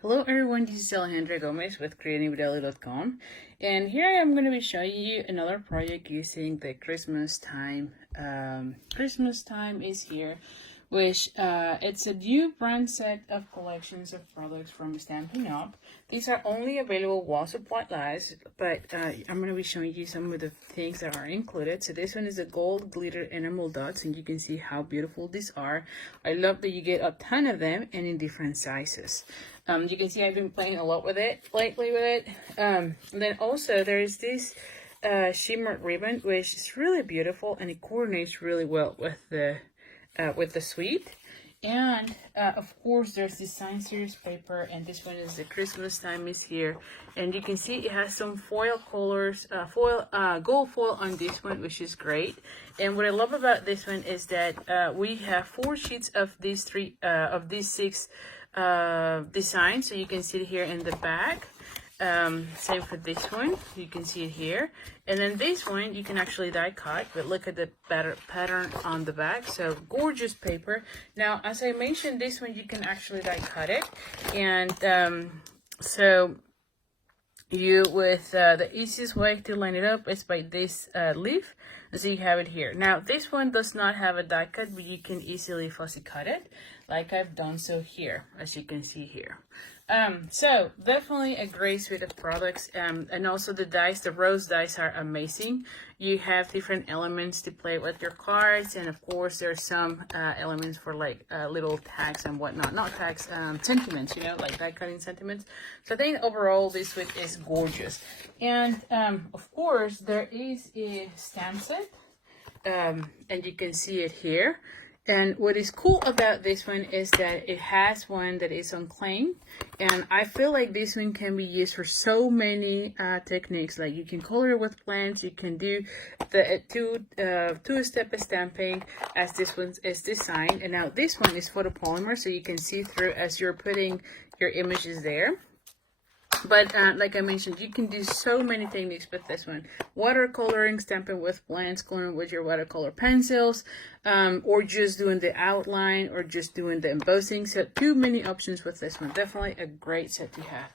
Hello everyone, this is Alejandra with creatingwitheli.com, and here I am going to be showing you another project using the Christmas time. Christmas time is here, which it's a new brand set of collections of products from Stampin Up. These are only available while supply lasts, but I'm going to be showing you some of the things that are included. So this one is the gold glitter enamel dots, and you can see how beautiful these are. I love that you get a ton of them and in different sizes. You can see I've been playing a lot with it lately with it. And then also there is this shimmer ribbon, which is really beautiful and it coordinates really well with the suite. And of course there's this sign series paper, and this one is the Christmas time is here, and you can see it has some foil colors, gold foil on this one, which is great. And what I love about this one is that we have 4 sheets of these six designs, so you can see it here in the back. Same for this one, you can see it here, and then this one you can actually die cut, but look at the pattern on the back. So gorgeous paper. Now, as I mentioned, this one you can actually die cut it, and so you with the easiest way to line it up is by this leaf. So you have it here. Now this one does not have a die cut, but you can easily fussy cut it like I've done so here, as you can see here. So definitely a great suite of products, and also the dice, the rose dice are amazing. You have different elements to play with your cards, and of course there's some elements for like little tags and whatnot, not tags, sentiments, you know, like die cutting sentiments. So I think overall this suite is gorgeous. And of course there is a stamp set, and you can see it here. And what is cool about this one is that it has one that is on claim, and I feel like this one can be used for so many techniques. Like you can color it with plants, you can do the two-step stamping as this one is designed, and now this one is photopolymer, so you can see through as you're putting your images there. But like I mentioned, you can do so many techniques with this one. Watercoloring, stamping with plants, coloring with your watercolor pencils, or just doing the outline, or just doing the embossing. So too many options with this one. Definitely a great set to have.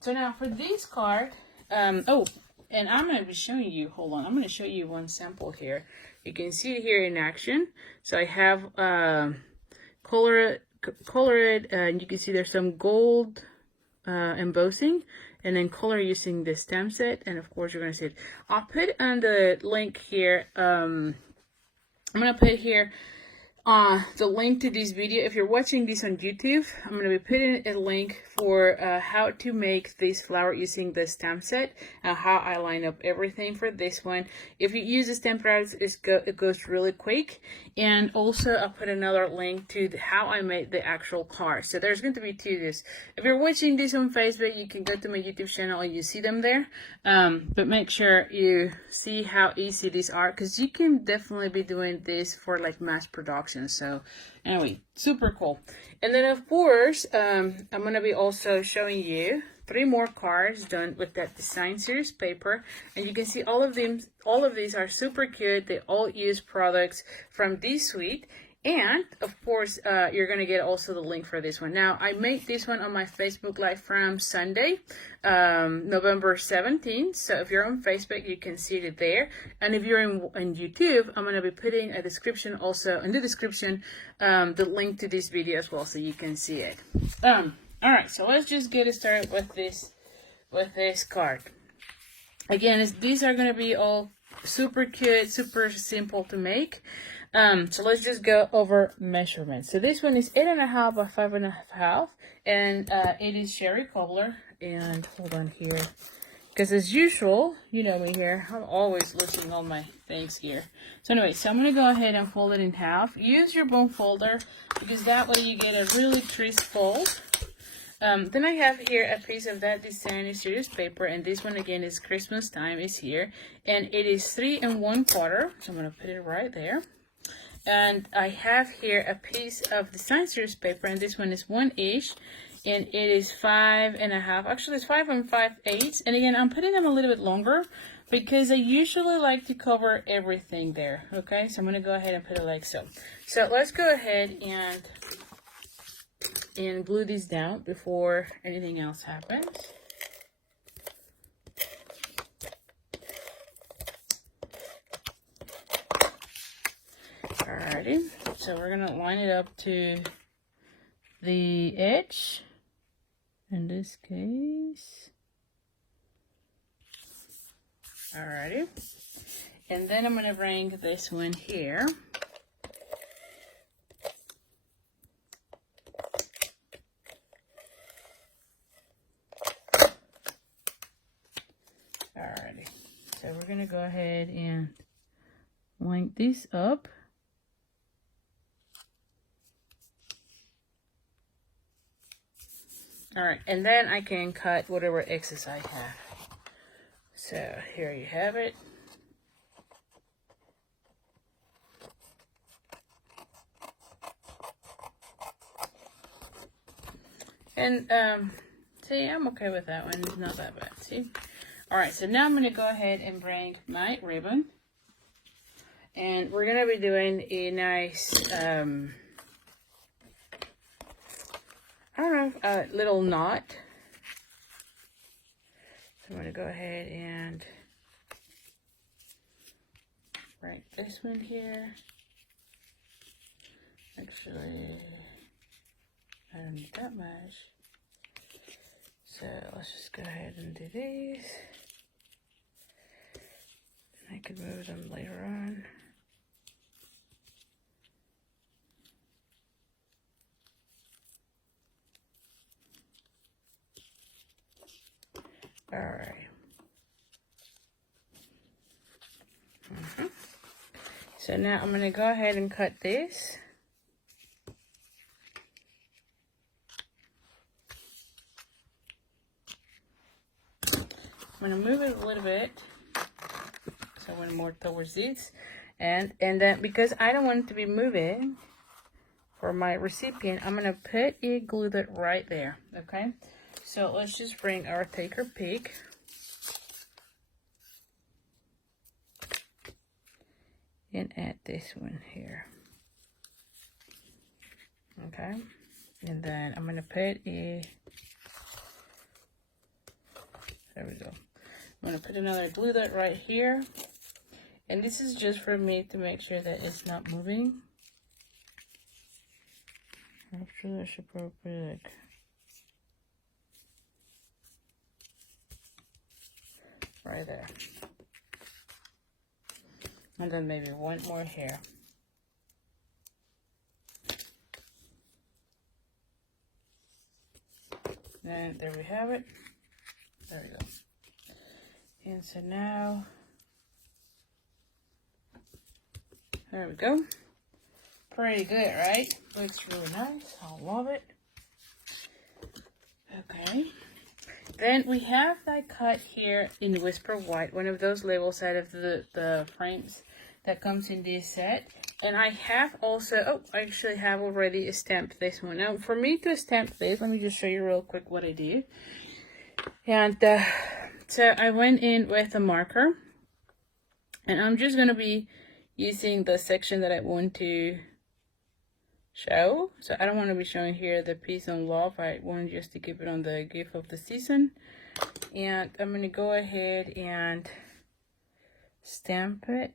So now for this card, oh, and I'm going to be showing you, hold on, I'm going to show you one sample here. You can see it here in action. So I have color it, and you can see there's some gold embossing, and then color using the stamp set, and of course you're going to see it. I'll put on the link here, I'm going to put here the link to this video. If you're watching this on YouTube, I'm going to be putting a link for how to make this flower using the stamp set, and how I line up everything for this one. If you use the stamp routes, it goes really quick. And also I'll put another link to how I made the actual card. So there's going to be 2 of this. If you're watching this on Facebook, you can go to my YouTube channel and you see them there. But make sure you see how easy these are, because you can definitely be doing this for like mass production. So anyway, super cool. And then of course I'm going to be also showing you 3 more cards done with that design series paper, and you can see all of these are super cute. They all use products from this suite. And of course, you're going to get also the link for this one. Now, I made this one on my Facebook Live from Sunday, November 17th. So if you're on Facebook, you can see it there. And if you're in YouTube, I'm going to be putting a description also in the description, the link to this video as well, so you can see it. All right, so let's just get started with this card. Again, these are going to be all super cute, super simple to make. So let's just go over measurements. So this one is 8.5 by 5.5, and it is cherry cobbler. And hold on here, because as usual, you know me here, I'm always losing all my things here. So anyway, so I'm going to go ahead and fold it in half. Use your bone folder, because that way you get a really crisp fold. Then I have here a piece of that design series paper, and this one again is Christmas time is here, and it is 3 1/4. So I'm going to put it right there. And I have here a piece of design series paper, and this one is 1 inch, and it is 5.5. Actually, it's 5 5/8. And again, I'm putting them a little bit longer because I usually like to cover everything there. Okay, so I'm going to go ahead and put it like so. So let's go ahead and and glue this down before anything else happens. Alrighty, so we're gonna line it up to the edge in this case. Alrighty, and then I'm gonna bring this one here. Alrighty, so we're gonna go ahead and line this up. Alright, and then I can cut whatever excess I have. So here you have it. And see, I'm okay with that one. It's not that bad. See? Alright, so now I'm going to go ahead and bring my ribbon. And we're going to be doing a nice, I don't know, a little knot. So I'm going to go ahead and bring this one here. Actually, I don't need that much. So let's just go ahead and do these. I could move them later on. All right. So now I'm going to go ahead and cut this. I'm going to move it a little bit. So I went more towards this. And then because I don't want it to be moving for my recipient, I'm going to put a glue dot right there. Okay. So let's just bring our take our pick. And add this one here. Okay. And then I'm going to put a, there we go. I'm going to put another glue dot right here. And this is just for me to make sure that it's not moving. Actually, I should probably like, right there. And then maybe one more here. And there we have it. There we go. And so now, there we go. Pretty good, right? Looks really nice. I love it. Okay. Then we have that cut here in Whisper White, one of those labels out of the frames that comes in this set. And I have also, oh, I actually have already stamped this one. Now, for me to stamp this, let me just show you real quick what I did. And so I went in with a marker. And I'm just going to be using the section that I want to show. So I don't want to be showing here the Peace and Love. I want just to keep it on the gift of the season. And I'm going to go ahead and stamp it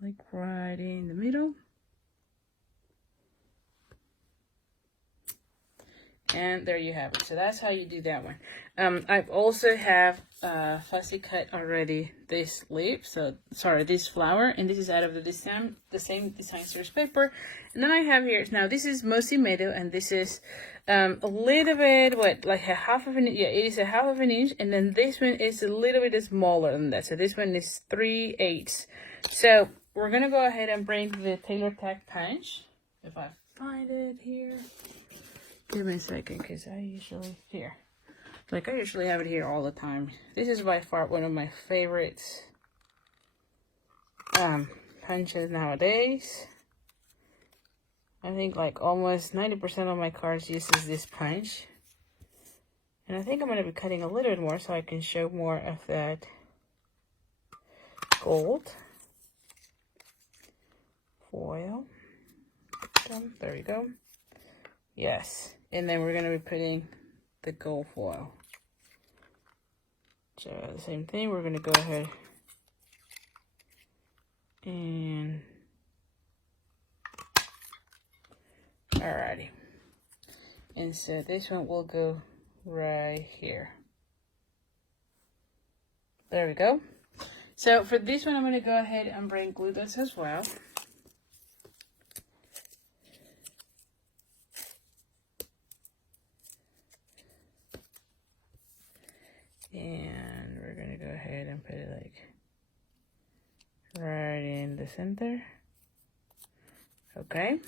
like right in the middle. And there you have it. So that's how you do that one. I've also have fussy cut already this leaf. So sorry, this flower, and this is out of the same design series paper. And then I have here, now this is mostly meadow, and this is a little bit, what, like a half of an inch. Yeah, it is a half of an inch. And then this one is a little bit smaller than that. So this one is 3/8. So we're gonna go ahead and bring the Tailor Tack punch. If I find it here. Give me a second, because I usually have it here all the time. This is by far one of my favorites punches nowadays. I think like almost 90% of my cards uses this punch. And I think I'm going to be cutting a little bit more so I can show more of that gold foil. There we go. Yes. And then we're going to be putting the gold foil. So the same thing, we're going to go ahead and alrighty. And so this one will go right here. There we go. So for this one, I'm going to go ahead and bring glue dots as well. And we're going to go ahead and put it like right in the center. Okay.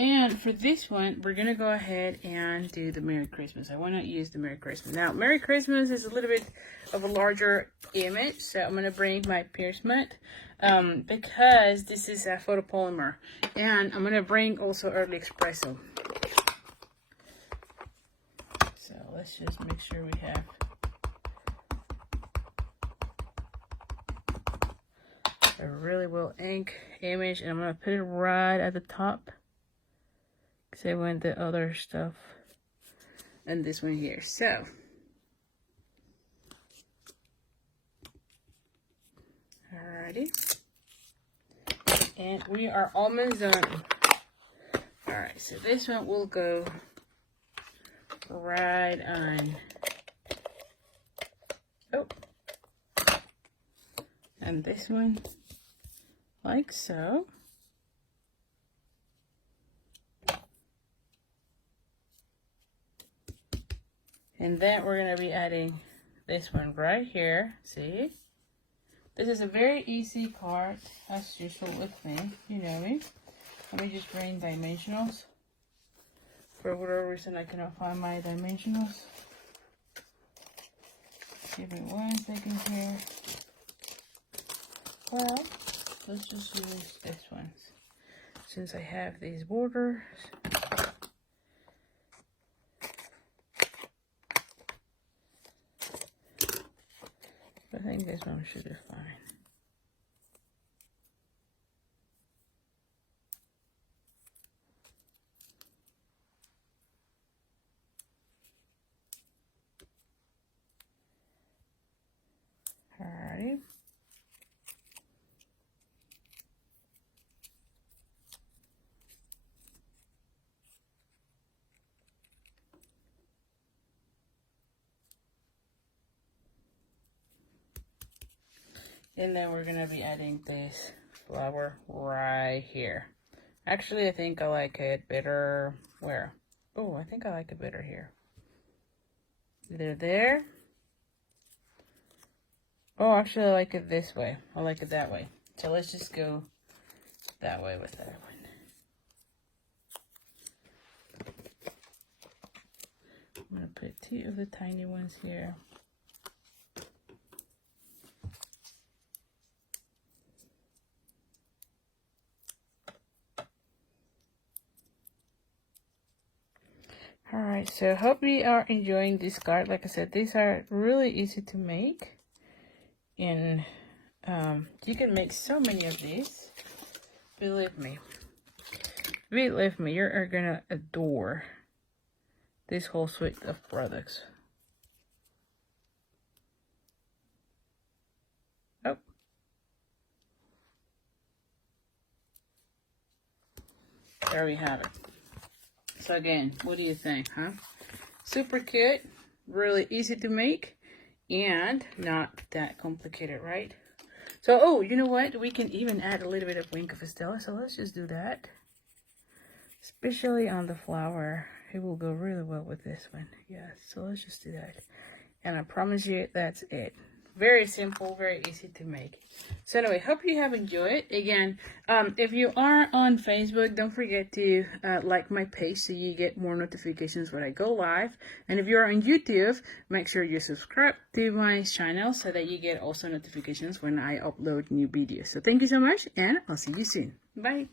And for this one, we're going to go ahead and do the Merry Christmas. I want to use the Merry Christmas. Now, Merry Christmas is a little bit of a larger image. So I'm going to bring my piercement because this is a photopolymer. And I'm going to bring also early espresso. So let's just make sure we have a really well ink image. And I'm going to put it right at the top. Because I want the other stuff and this one here. So alrighty, and we are almost done. Alright, so this one will go right on. Oh, and this one like so. And then we're going to be adding this one right here. See? This is a very easy card, as usual with me. You know me. Let me just bring dimensionals. For whatever reason, I cannot find my dimensionals. Give me 1 second here. Well, let's just use this one. Since I have these borders. I think this one should be fine. Alrighty. And then we're going to be adding this flower right here. Actually, I think I like it better where? Oh, I think I like it better here. Either there. Oh, actually, I like it this way. I like it that way. So let's just go that way with that one. I'm going to put 2 of the tiny ones here. Alright, so hope you are enjoying this card. Like I said, these are really easy to make. And you can make so many of these. Believe me. Believe me, you're going to adore this whole suite of products. Oh. There we have it. So again, what do you think, huh? Super cute, really easy to make, and not that complicated, right? So, oh, you know what? We can even add a little bit of Wink of Stella, so let's just do that. Especially on the flower. It will go really well with this one. Yes, so let's just do that. And I promise you, that's it. Very simple, very easy to make. So anyway, hope you have enjoyed. Again, if you are on Facebook, don't forget to like my page so you get more notifications when I go live. And if you're on YouTube, make sure you subscribe to my channel so that you get also notifications when I upload new videos. So thank you so much, and I'll see you soon. Bye.